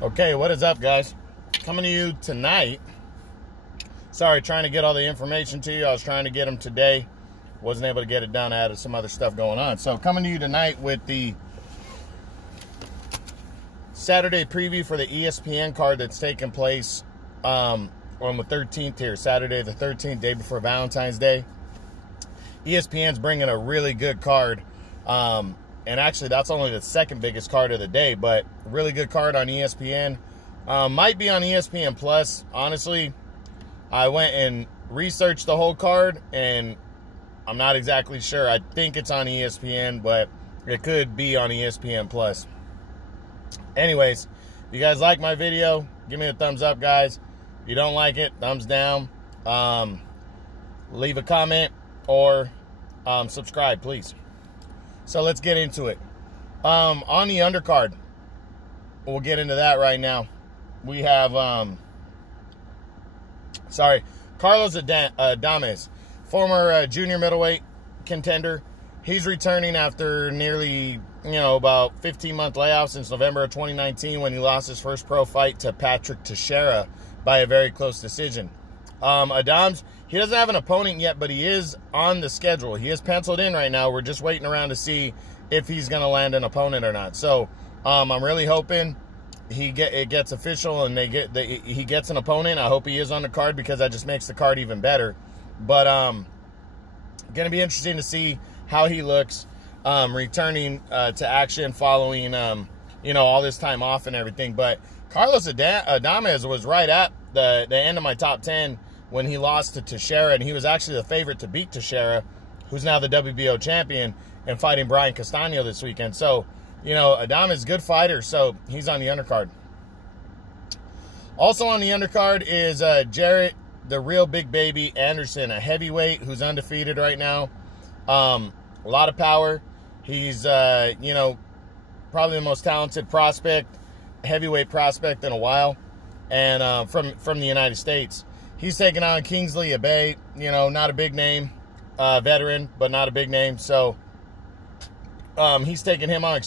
Okay, what is up, guys? Coming to you tonight. Sorry, trying to get all the information to you. I was trying to get them today. Wasn't able to get it done. I had some other stuff going on. So coming to you tonight with the Saturday preview for the ESPN card that's taking place on the 13th here. Saturday the 13th, day before Valentine's Day. ESPN's bringing a really good card. And actually, that's only the second biggest card of the day, but a really good card on ESPN. Might be on ESPN Plus. Honestly, I went and researched the whole card, and I'm not exactly sure. I think it's on ESPN, but it could be on ESPN Plus. Anyways, if you guys like my video, give me a thumbs up, guys. If you don't like it, thumbs down. Leave a comment or subscribe, please. So let's get into it. On the undercard, we'll get into that right now. We have, Carlos Adames, former junior middleweight contender. He's returning after nearly, about 15-month layoff since November of 2019 when he lost his first pro fight to Patrick Teixeira by a very close decision. Adames, he doesn't have an opponent yet, but he is on the schedule. He is penciled in right now. We're just waiting around to see if he's going to land an opponent or not. So I'm really hoping it gets official and he gets an opponent. I hope he is on the card because that just makes the card even better. But going to be interesting to see how he looks returning to action following all this time off and everything. But Carlos Adames was right at the end of my top 10 when he lost to Teixeira, and he was actually the favorite to beat Teixeira, who's now the WBO champion, and fighting Brian Castano this weekend. So, Adames is a good fighter, so he's on the undercard. Also on the undercard is Jarrett, the real big baby, Anderson, a heavyweight who's undefeated right now. A lot of power. He's, probably the most talented heavyweight prospect in a while, and from the United States. He's taking on Kingsley Abbey, not a big name, veteran, but not a big name. So he's taking him on,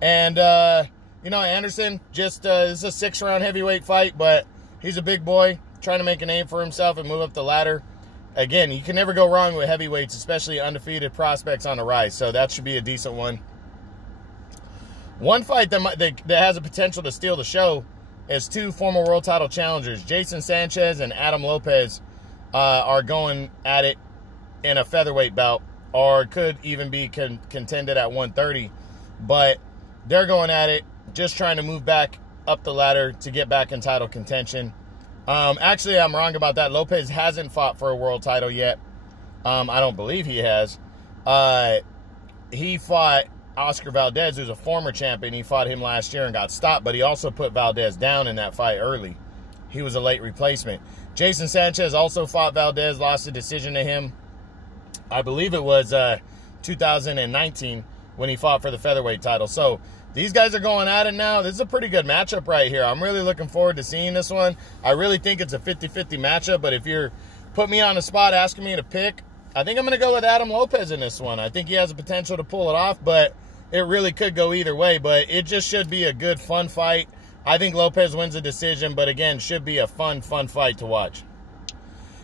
And, Anderson, this is a 6-round heavyweight fight, but he's a big boy trying to make a name for himself and move up the ladder. Again, you can never go wrong with heavyweights, especially undefeated prospects on the rise. So that should be a decent one. One fight that has a potential to steal the show is two former world title challengers. Jason Sanchez and Adam Lopez are going at it in a featherweight bout, or could even be contended at 130. But they're going at it, just trying to move back up the ladder to get back in title contention. Actually, I'm wrong about that. Lopez hasn't fought for a world title yet. I don't believe he has. He fought Oscar Valdez, who's a former champion. He fought him last year and got stopped, but he also put Valdez down in that fight early. He was a late replacement. Jason Sanchez also fought Valdez, lost a decision to him. I believe it was 2019 when he fought for the featherweight title. So these guys are going at it now. This is a pretty good matchup right here. I'm really looking forward to seeing this one. I really think it's a 50-50 matchup, but if you're put me on the spot asking me to pick, I think I'm going to go with Adam Lopez in this one. I think he has the potential to pull it off, but it really could go either way. But it just should be a good, fun fight. I think Lopez wins the decision, but again, should be a fun fight to watch.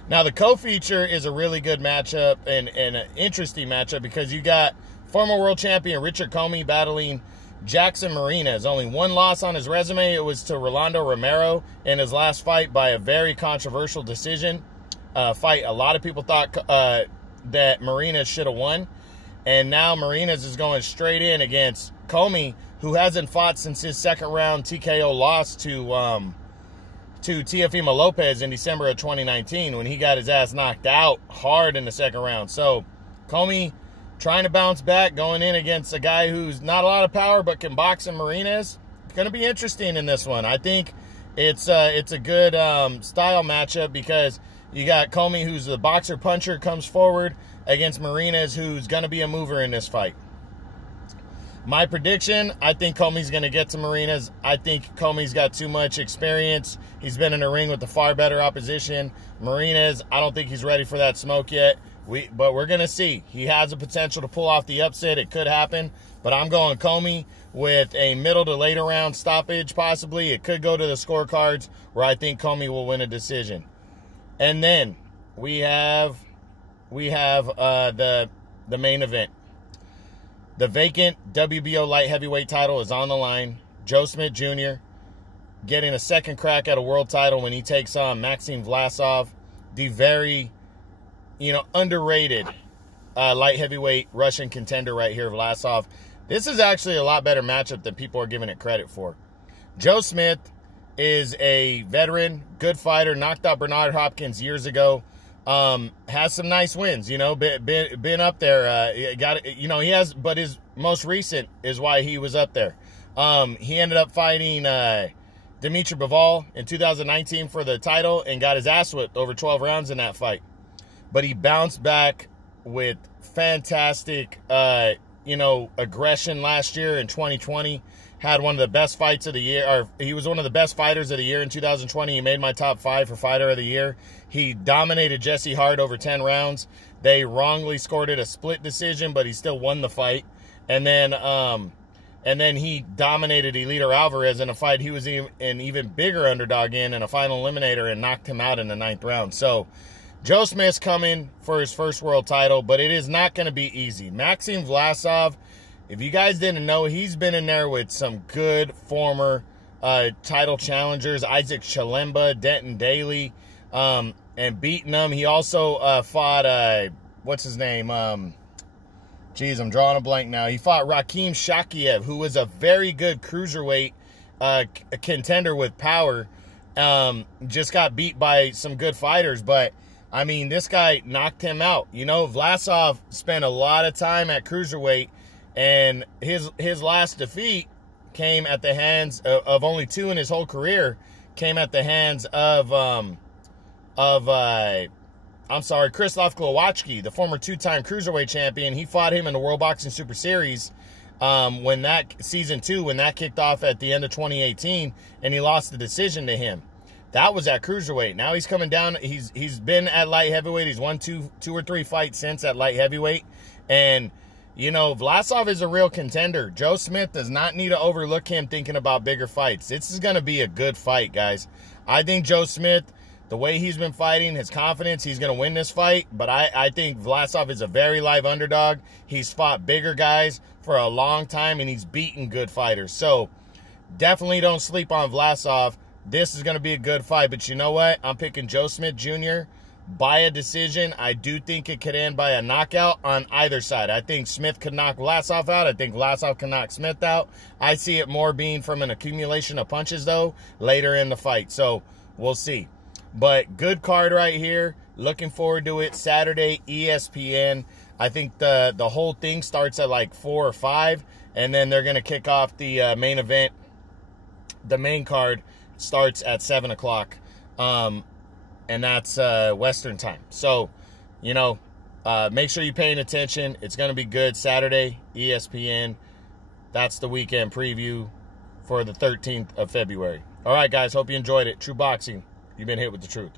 Now, the co-feature is a really good matchup and an interesting matchup because you got former world champion Richard Commey battling Jackson Mariñez. Only one loss on his resume. It was to Rolando Romero in his last fight by a very controversial decision. Fight a lot of people thought that Mariñez should have won. And now Mariñez is going straight in against Commey, who hasn't fought since his second-round TKO loss to Teofimo Lopez in December of 2019 when he got his ass knocked out hard in the second round. So Commey trying to bounce back, going in against a guy who's not a lot of power but can box in Mariñez. It's going to be interesting in this one. I think it's a good style matchup because you got Commey, who's the boxer-puncher, comes forward against Mariñez, who's going to be a mover in this fight. My prediction, I think Commey's going to get to Mariñez. I think Commey's got too much experience. He's been in a ring with the far better opposition. Mariñez, I don't think he's ready for that smoke yet. But we're going to see. He has the potential to pull off the upset. It could happen. But I'm going Commey with a middle to later round stoppage, possibly. It could go to the scorecards, where I think Commey will win a decision. And then we have the main event. The vacant WBO light heavyweight title is on the line. Joe Smith Jr. getting a second crack at a world title when he takes on Maxim Vlasov, the very, underrated light heavyweight Russian contender right here, Vlasov. This is actually a lot better matchup than people are giving it credit for. Joe Smith is a veteran, good fighter, knocked out Bernard Hopkins years ago. Has some nice wins, been up there. He has, but his most recent is why he was up there. He ended up fighting Dimitri Bivol in 2019 for the title and got his ass whipped over 12 rounds in that fight. But he bounced back with fantastic, aggression last year in 2020. Had one of the best fights of the year, or he was one of the best fighters of the year in 2020. He made my top 5 for fighter of the year. He dominated Jesse Hart over 10 rounds. They wrongly scored it a split decision, but he still won the fight. And then he dominated Eliter Alvarez in a fight he was an even bigger underdog in a final eliminator, and knocked him out in the 9th round. So Joe Smith's coming for his first world title, but it is not going to be easy. Maxim Vlasov, if you guys didn't know, he's been in there with some good former title challengers, Isaac Chalemba, Denton Daly, and beaten them. He also fought, what's his name? Geez, I'm drawing a blank now. He fought Rakim Shakiev, who was a very good cruiserweight contender with power. Just got beat by some good fighters, but I mean, this guy knocked him out. Vlasov spent a lot of time at cruiserweight, and his last defeat came at the hands of only 2 in his whole career. Came at the hands of Krzysztof Glowacki, the former 2-time cruiserweight champion. He fought him in the World Boxing Super Series when that season 2, when that kicked off at the end of 2018, and he lost the decision to him. That was at cruiserweight. Now he's coming down. He's been at light heavyweight. He's won two or three fights since at light heavyweight, and Vlasov is a real contender. Joe Smith does not need to overlook him thinking about bigger fights. This is going to be a good fight, guys. I think Joe Smith, the way he's been fighting, his confidence, he's going to win this fight. But I think Vlasov is a very live underdog. He's fought bigger guys for a long time, and he's beaten good fighters. So definitely don't sleep on Vlasov. This is going to be a good fight. But you know what? I'm picking Joe Smith Jr. by a decision. I do think it could end by a knockout on either side. I think Smith could knock Vlasov out. I think Vlasov can knock Smith out. I see it more being from an accumulation of punches, though, later in the fight. So we'll see. But good card right here. Looking forward to it. Saturday, ESPN. I think the whole thing starts at like 4 or 5. And then they're going to kick off the main event. The main card starts at 7 o'clock. And that's Western time. So, make sure you're paying attention. It's going to be good. Saturday, ESPN. That's the weekend preview for the 13th of February. All right, guys. Hope you enjoyed it. True Boxing. You've been hit with the truth.